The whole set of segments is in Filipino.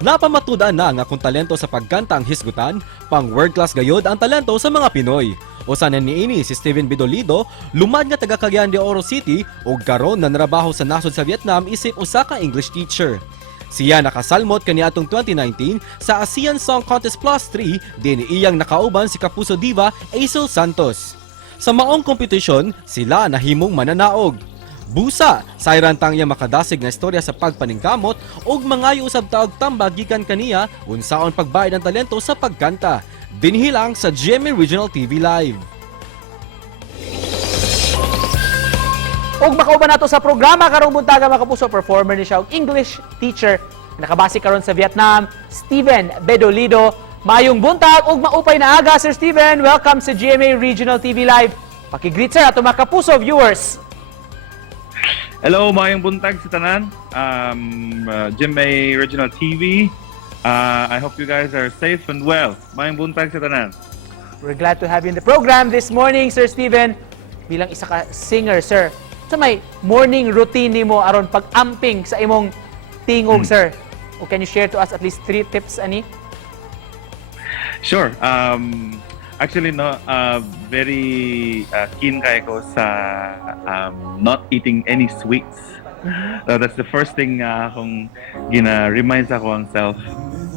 Napamatudan na nga kung talento sa pagkanta ang hisgutan, pang world class gayod ang talento sa mga Pinoy. Usanan niini si Steven Bedolido, lumad nga taga Cagayan de Oro City ug karon na narabaho sa nasod sa Vietnam isip usa ka English teacher. Siya nakasalmot kaniadtong 2019 sa ASEAN Song Contest Plus 3 din iyang nakauban si Kapuso Diva Aicelle Santos. Sa maong kompetisyon, sila nahimong mananaog. Busa, sayran tang iya makadasig na istorya sa pagpaningkamot ug mangayo usab taog tambag gikan kaniya unsaon pagbayad ng talento sa pagkanta. Dinhilang sa GMA Regional TV Live. Ug makauban nato sa programa karong buntaga mga kapuso, performer ni siya og English teacher nakabase karon sa Vietnam, Steven Bedolido. Mayong buntag ug maupay na aga, Sir Steven. Welcome sa GMA Regional TV Live. Paki-greet sir ato mga kapuso viewers. Hello, mayong buntag sa tanan. GMA Regional TV. I hope you guys are safe and well. Mayong buntag sa tanan. We're glad to have you in the program this morning, Sir Steven. Bilang isa ka singer, sir. Sa may morning routine nimo aron pag-amping sa imong tingog, sir. O can you share to us at least 3 tips ani? Sure. Actually, no, very keen kayo ko sa not eating any sweets. So that's the first thing akong gina-remind sa ako ang self.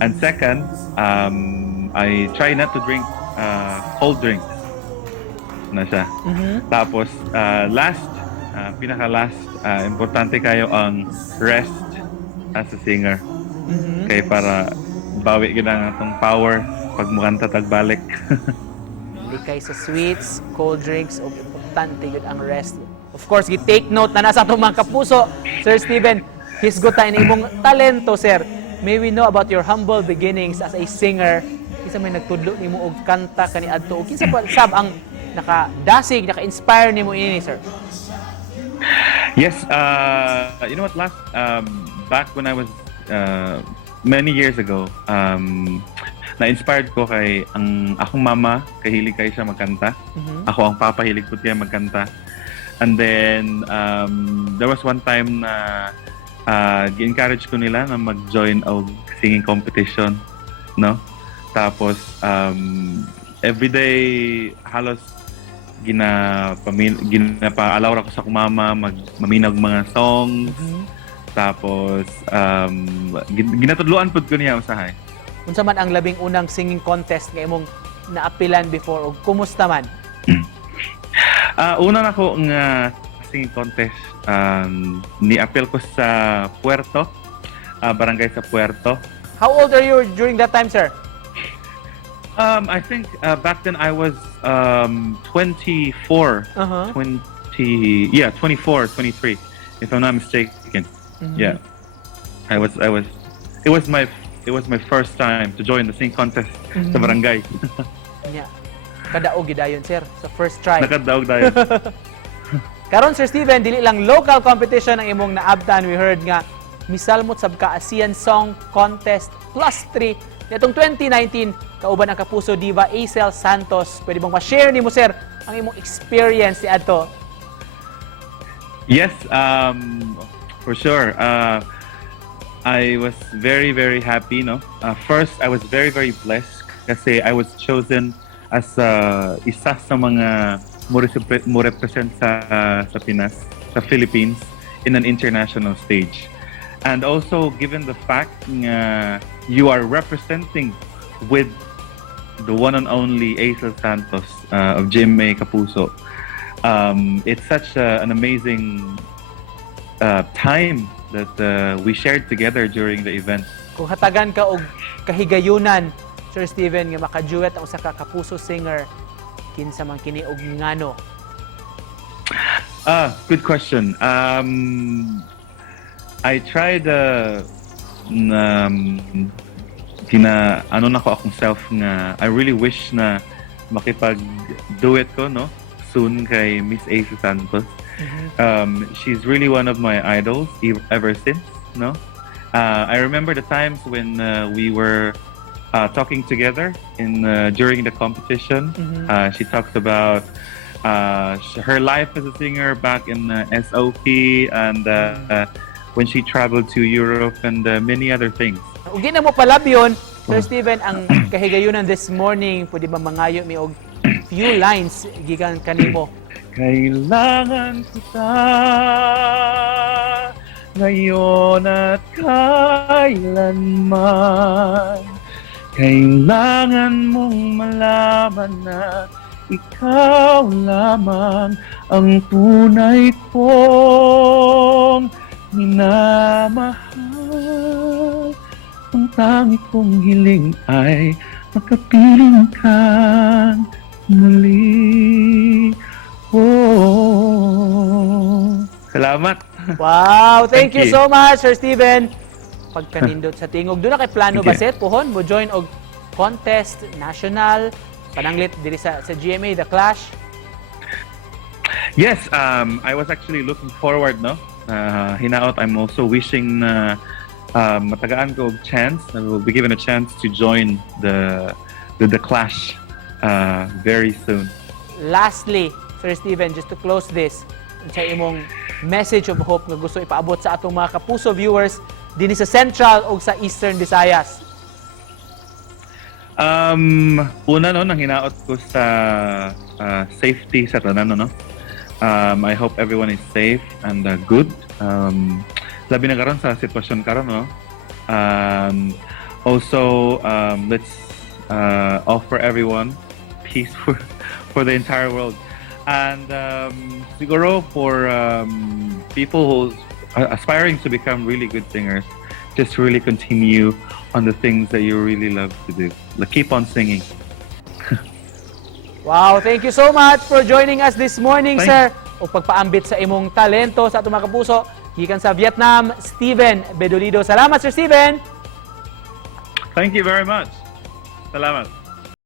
And second, I try not to drink cold drinks. Na siya. Tapos, pinaka-last, importante kayo ang rest as a singer. Kaya para bawi yun ang itong power pag mukanta tagbalik. Hindi kayo sa sweets, cold drinks, o importante yun ang rest. Of course, take note na nasa itong mga kapuso, Sir Steven, hisgutan imong talento, sir. May we know about your humble beginnings as a singer? Isa may nagtudlo nimo og kanta kaniadto o kinsa pa sab ang naka-dasig, naka-inspire nimo ini, sir? Yes, you know what, back when I was many years ago, na-inspired ko kay ang akong mama, kahilig kayo siya magkanta. Ako ang papahilig ko siya magkanta. And then, there was one time na gi-encourage ko nila na mag-join og singing competition, no? Tapos, everyday halos ginapaalaw ko sa akong mama maminag mga songs. Tapos, ginatudluan po ko niya usahay. Unsa man ang labing unang singing contest nga imong naapilan before o kumusta man? Una na ko nga singing contest, ni-appeal ko sa Puerto, barangay sa Puerto. How old are you during that time, sir? I think back then I was 24, 24, 23, if I'm not mistaken. Yeah, It was my first time to join the singing contest sa barangay. Yeah. Kadaog gidayon, sir, sa first try. Nakadaog dayon. Karon, Sir Steven, dili lang local competition ang imong naabtan. We heard nga misalmot sab ka ASEAN Song Contest Plus 3 nitong 2019 kauban ang Kapuso Diva Aicelle Santos. Pwede bang ma-share nimo, sir, ang imong experience niadto? Yes, for sure. I was very, very happy, no? First, I was very, very blessed kasi I was chosen as isa sa mga mo represent sa Pinas, sa Philippines, in an international stage. And also, given the fact you are representing with the one and only Aicelle Santos of GMA Kapuso, it's such an amazing time that we shared together during the event. Kung hatagan ka og kahigayunan, Sir Steven, nga maka-duet ang usa ka Kapuso singer, kinsa man kini og ngano? Good question. I tried ano na ko akong self nga I really wish na makipag-duet ko, no, soon kay Miss Aicelle Santos. She's really one of my idols ever since, no? I remember the times when we were talking together during the competition. She talks about her life as a singer back in SOP and when she traveled to Europe and many other things. Ug di na mo palabyon, Sir Steven, ang kahigayunan this morning, pwede ba mangayo mi og few lines gikan kanimo? Kailangan kita ngayon at kailanman. Kailangan mong malaman na ikaw lamang ang tunay kong minamahal. Ang tangi kong hiling ay makapiling kang muli. Oh. Salamat. Wow, thank you Thank you. so much, Sir Steven. Pagkanindot sa tingog, doon na kay plano ba, Okay. Sir? Puhon mo join og contest national pananglit diri sa GMA The Clash. Yes, I was actually looking forward, no? Hinaot, I'm also wishing na matagaan ko og chance, I will be given a chance to join the Clash very soon. Lastly, Sir Steven, just to close this, sa imong message of hope nga gusto ipaabot sa atong mga Kapuso viewers dinhi sa Central o sa Eastern Visayas. Una, no, nang hinaot ko sa safety sa tanan, no? I hope everyone is safe and good. Labi na karon sa sitwasyon karon, no? Also, let's offer everyone peace for the entire world. And siguro for people who are aspiring to become really good singers, just really continue on the things that you really love to do. Like, keep on singing. Wow, thank you so much for joining us this morning, Thank- sir. O pagpaambit sa imong talento sa atong mga kapuso, gikan sa Vietnam, Steven Bedolido. Salamat, Sir Steven! Thank you very much. Salamat.